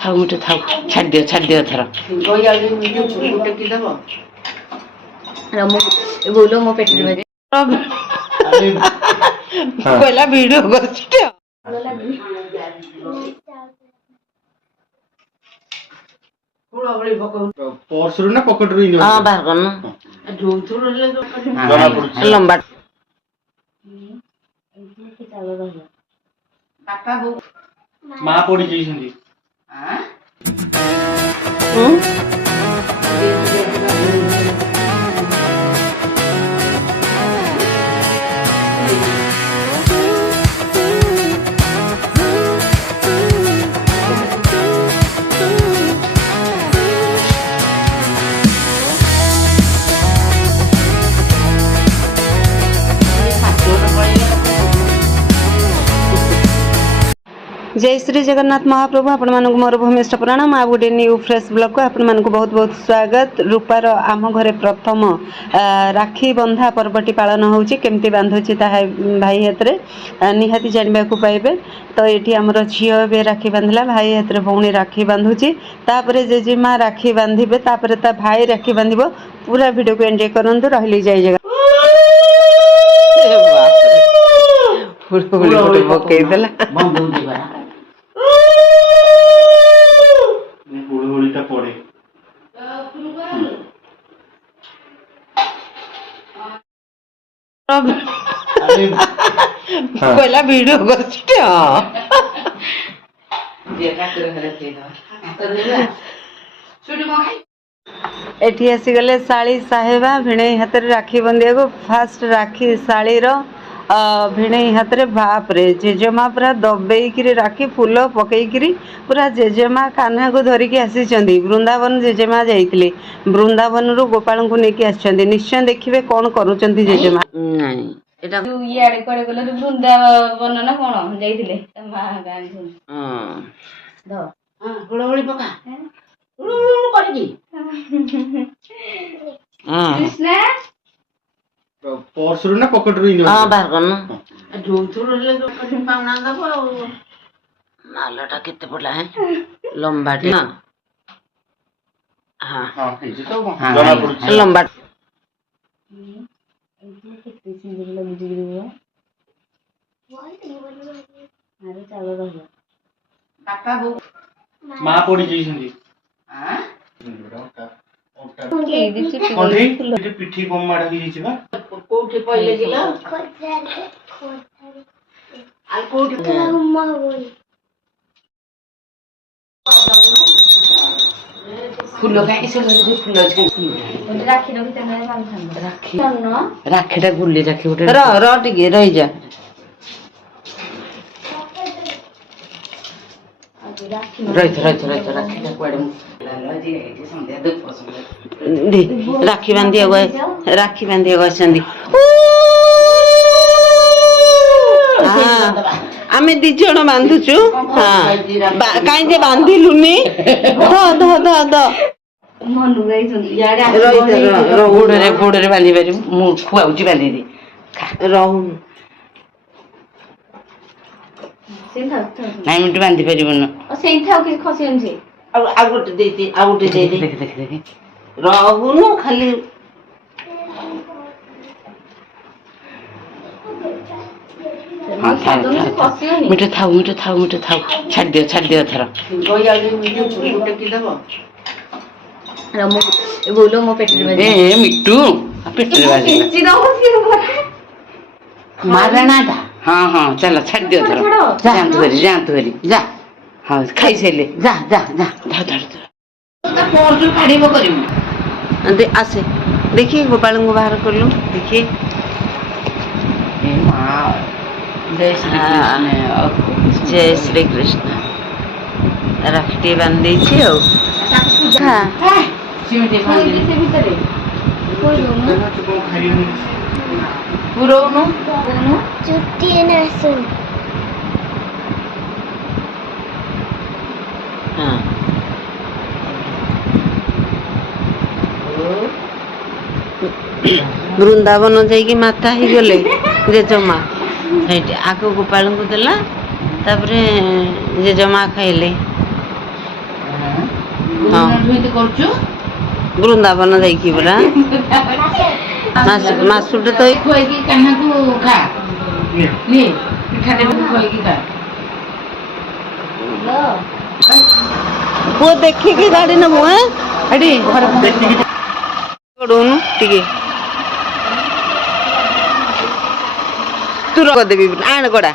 थाऊ मिठो थाऊ छाड़ दियो थर बोलो मो पेट में पहला वीडियो करछटे पर्स ना पॉकेट रो हां बाहर करनु लंबा मां पड़ी जइसंदी जय श्री जगन्नाथ महाप्रभु आपण मानक मोर भूमिष्ठ प्रणाम आ गोटे न्यू फ्रेश ब्लॉग को आपण मानक बहुत बहुत स्वागत। रूपार आम घरे प्रथम राखी बंधा पर्वटी पालन होउची केमती बांधुची ता भाई हाथ निहाती जानबा को पाइबे। तो ये आमर झील भी राखी बांधला भाई हाथ भौणी राखी बांधुची तापरे जेजेमा राखी बांधिबे तापरे ता भाई राखी बांधिबो। पूरा वीडियो को एंजॉय करंतु रहली जाय जगह फुल पकई देला हुड़हुड़ीटा पड़े पहला वीडियो करछटे एठी आसी गले साड़ी साहेबा भिणई हाथ रे राखी बंधिया को फास्ट राखी साड़ी रो भिणई हाथ रे बाप रे जेजेमा पूरा दबेई राखी फूल पकई पूरा जेजेमा कान्हा को धरिकी आसी वृंदावन जेजेमा जाइतिले वृंदावन रु गोपाल को लेके आछंदी निश्चय देखिबे कोन करूचंती जेजेमा नहीं एटा तू याडे कोडे गले वृंदावन ना कोन जाइतिले मा गान सुन हां द हां गुळगुळी पका गुळगुळी करगी हां कृष्णा पर्स रो ना पॉकेट रो हां बाहर करनु जोथुर ले पाउना दबो नालाटा किते पडला है लंबाटी ना हां हां हे तो जना पड़छ लंबा कितने सुंदर लग रही है अरे चलो रहो काका बो मां पड़ी जइसंदी हां कोठी पिठी बम माडा की जिबा कोठी पहिले गिला आल कोठी अम्मा बोल फूल का इसे मेरे फूल छै राखी रखी तने बांधन राखी न राखीटा गुल्ली राखी उठे र टिके रही जा रही राखीटा कोडे राखी बांधिया गए राखी बांधिया गए संदी आमे दी जण बांधुचु हां काई जे बांधिलुनी द मनु गई सुन याडे रही गोड़े बांधि पारि मु खुआउची बांधि दे रहु सिंथा नाइ मिट बांधि परिबन ओ सिंथा कि खसियन छी आ गोटे देती आ गोटे दे दे देख रहु न खाली हां था मिठो थाऊ छाड़ दियो थर गोटे की दबो रमो बोलो मो पेट में ए मिट्टू पेट रे बाजी किछि दो मारना था हां चलो छाड़ दियो थर जांत भरी जा हां खाई सेले जा धर तो फोन जो काढिबो करिमु दे आसे देखिए गोपाल को बाहर कर लूं देखिए ए मां जय श्री कृष्ण जय श्री कृष्ण राखी बांधी छी ओ हां सिमटे बांधी से भीतर कोई नो पुरोनो चुट्टी ना सुन हां वृंदावन जाइए माता ही गले जेजमा आग गोपाल को देला जेजमा खाइले ଏମିତି କରୁଛୁ ବୃନ୍ଦାବନ ଯାଇକି ପରା ମାସୁଟେ ତ ଖୁଆଇକି କାହ୍ନାକୁ ଖା ନେ ପିଠାଟେ ବି ଖୁଆଇକି ଖା ପୁଅ ଦେଖିକି ଗାଡି ନେବୁ ଏଠି ଘରେ ପଡୁନୁ ଟିକେ ତୁ କରିଦେବି ଆଣ ଗଡା